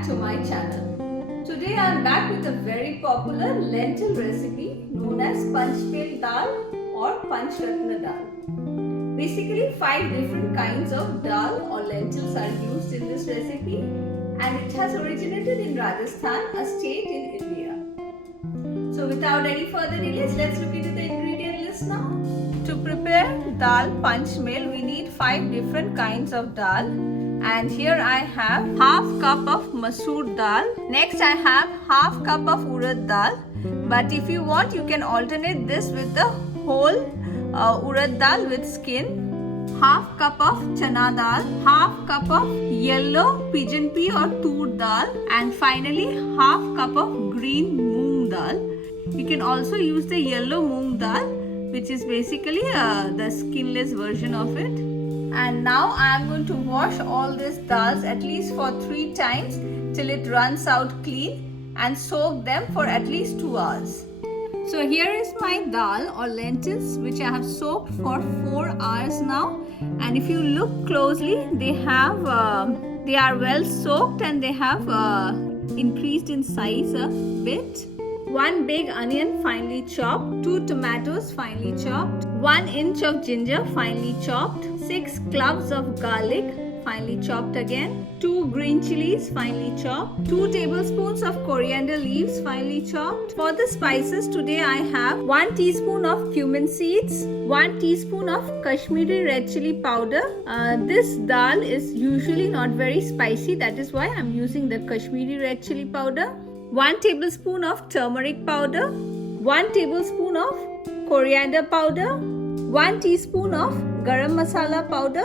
back to my channel. Today I am back with a very popular lentil recipe known as Panchmel Dal or Panchratna Dal. Basically 5 different kinds of dal or lentils are used in this recipe and it has originated in Rajasthan, a state in India. So without any further delays, let's look into the ingredient list now. To prepare dal Panchmel, we need 5 different kinds of dal. And here I have half cup of masoor dal. Next I have half cup of urad dal. But if you want, you can alternate this with the whole urad dal with skin. Half cup of chana dal. Half cup of yellow pigeon pea or tur dal. And finally half cup of green moong dal. You can also use the yellow moong dal, which is basically the skinless version of it. And now I am going to wash all these dals at least for 3 times till it runs out clean and soak them for at least 2 hours. So here is my dal or lentils which I have soaked for 4 hours now. And if you look closely, they are well soaked and they have increased in size a bit. 1 big onion finely chopped, 2 tomatoes finely chopped, 1 inch of ginger finely chopped, 6 cloves of garlic finely chopped again, 2 green chilies finely chopped, 2 tablespoons of coriander leaves finely chopped. For the spices today I have 1 teaspoon of cumin seeds, 1 teaspoon of Kashmiri red chili powder. This dal is usually not very spicy, that is why I am using the Kashmiri red chili powder. 1 tablespoon of turmeric powder, 1 tablespoon of coriander powder, 1 teaspoon of garam masala powder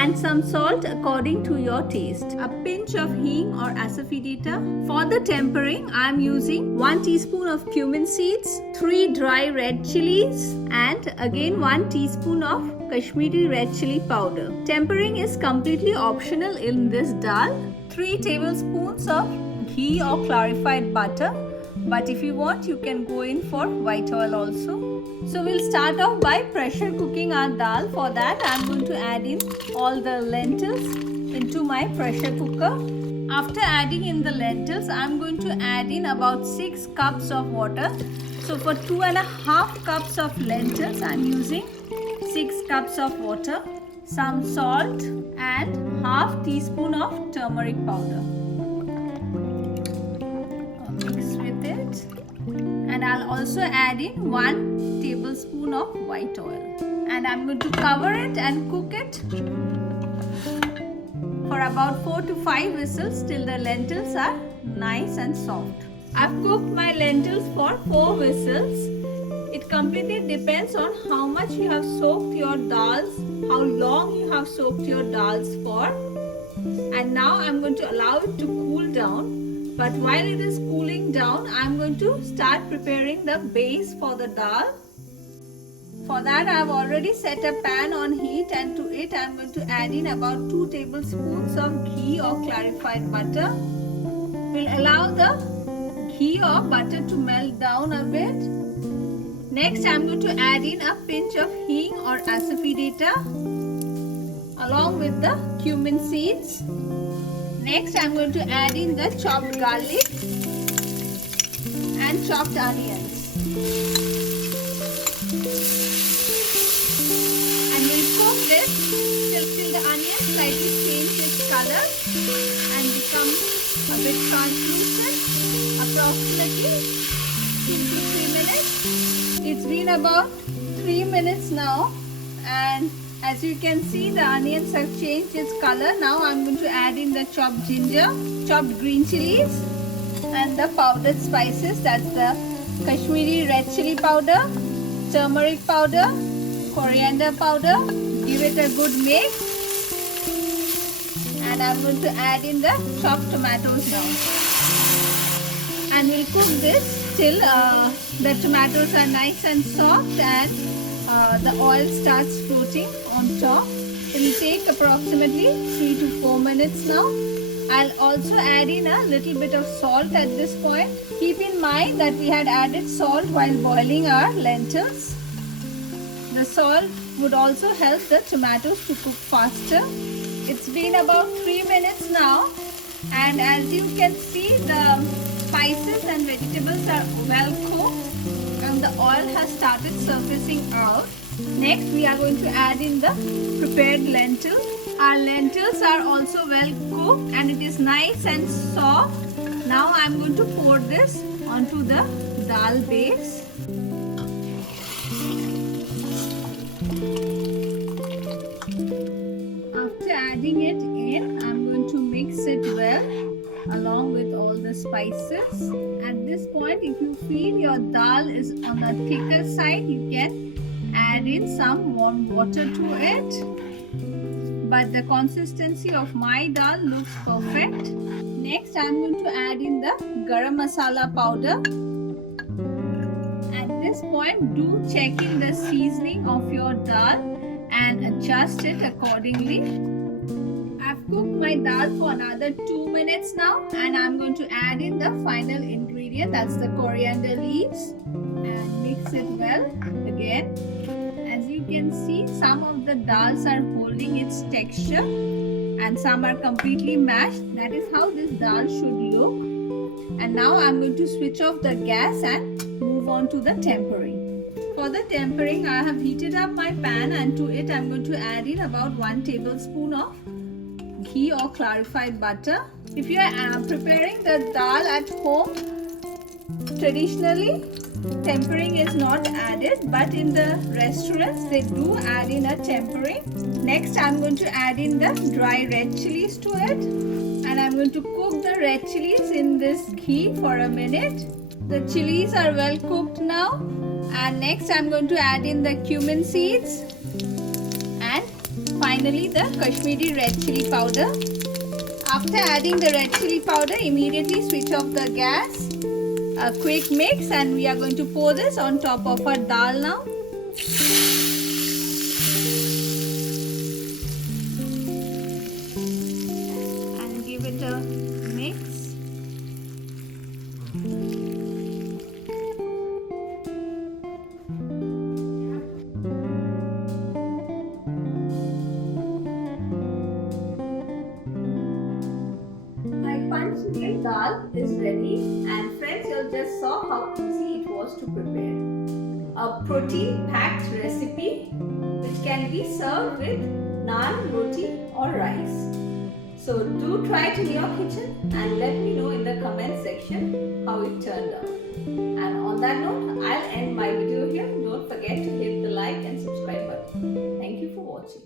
and some salt according to your taste. A pinch of hing or asafoetida. For the tempering, I am using 1 teaspoon of cumin seeds, 3 dry red chilies and again 1 teaspoon of Kashmiri red chili powder. Tempering is completely optional in this dal. 3 tablespoons of ghee or clarified butter, but if you want you can go in for white oil also. So we'll start off by pressure cooking our dal. For that I am going to add in all the lentils into my pressure cooker. After adding in the lentils, I am going to add in about 6 cups of water. So for 2.5 cups of lentils I am using 6 cups of water, some salt and half teaspoon of turmeric powder. Mix with it, and I'll also add in 1 tablespoon of white oil, and I'm going to cover it and cook it for about 4 to 5 whistles till the lentils are nice and soft. I've cooked my lentils for 4 whistles. It completely depends on how much you have soaked your dals, how long you have soaked your dals for. And now I'm going to allow it to cool down. But while it is cooling down, I am going to start preparing the base for the dal. For that I have already set a pan on heat, and to it I am going to add in about 2 tablespoons of ghee or clarified butter. We'll allow the ghee or butter to melt down a bit. Next I am going to add in a pinch of hing or asafoetida along with the cumin seeds. Next I am going to add in the chopped garlic and chopped onions. And we'll cook this till the onions slightly change its color and become a bit translucent, approximately 2 to 3 minutes. It's been about 3 minutes now, and as you can see, the onions have changed its color. Now I'm going to add in the chopped ginger, chopped green chilies and the powdered spices. That's the Kashmiri red chili powder, turmeric powder, coriander powder. Give it a good mix. And I'm going to add in the chopped tomatoes now. And we'll cook this till the tomatoes are nice and soft and the oil starts floating on top. It will take approximately 3 to 4 minutes now. I'll also add in a little bit of salt at this point. Keep in mind that we had added salt while boiling our lentils. The salt would also help the tomatoes to cook faster. It's been about 3 minutes now And as you can see, the spices and vegetables are well cooked and the oil has started surfacing out. Next we are going to add in the prepared lentil. Our lentils are also well cooked and it is nice and soft. Now I am going to pour this onto the dal base. After adding it in, I am going to mix it well along with all the spices. At this point, if you feel your dal is on the thicker side, you can add in some warm water to it. But the consistency of my dal looks perfect. Next, I am going to add in the garam masala powder. At this point, do check in the seasoning of your dal and adjust it accordingly. I've cooked my dal for another 2 minutes now and I'm going to add in the final ingredient, that's the coriander leaves, and mix it well again. As you can see, some of the dals are holding its texture and some are completely mashed. That is how this dal should look. And now I'm going to switch off the gas and move on to the tempering. For the tempering, I have heated up my pan and to it I'm going to add in about 1 tablespoon of ghee or clarified butter. If you are preparing the dal at home, traditionally tempering is not added, but in the restaurants they do add in a tempering. Next I'm going to add in the dry red chilies to it and I'm going to cook the red chilies in this ghee for a minute. The chilies are well cooked now. And next I'm going to add in the cumin seeds and finally the Kashmiri red chili powder. After adding the red chili powder, immediately switch off the gas. A quick mix and we are going to pour this on top of our dal now. And give it a mix. Panchmeal dal is ready and friends, you just saw how easy it was to prepare. A protein packed recipe which can be served with naan, roti or rice. So do try it in your kitchen and let me know in the comment section how it turned out. And on that note, I'll end my video here. Don't forget to hit the like and subscribe button. Thank you for watching.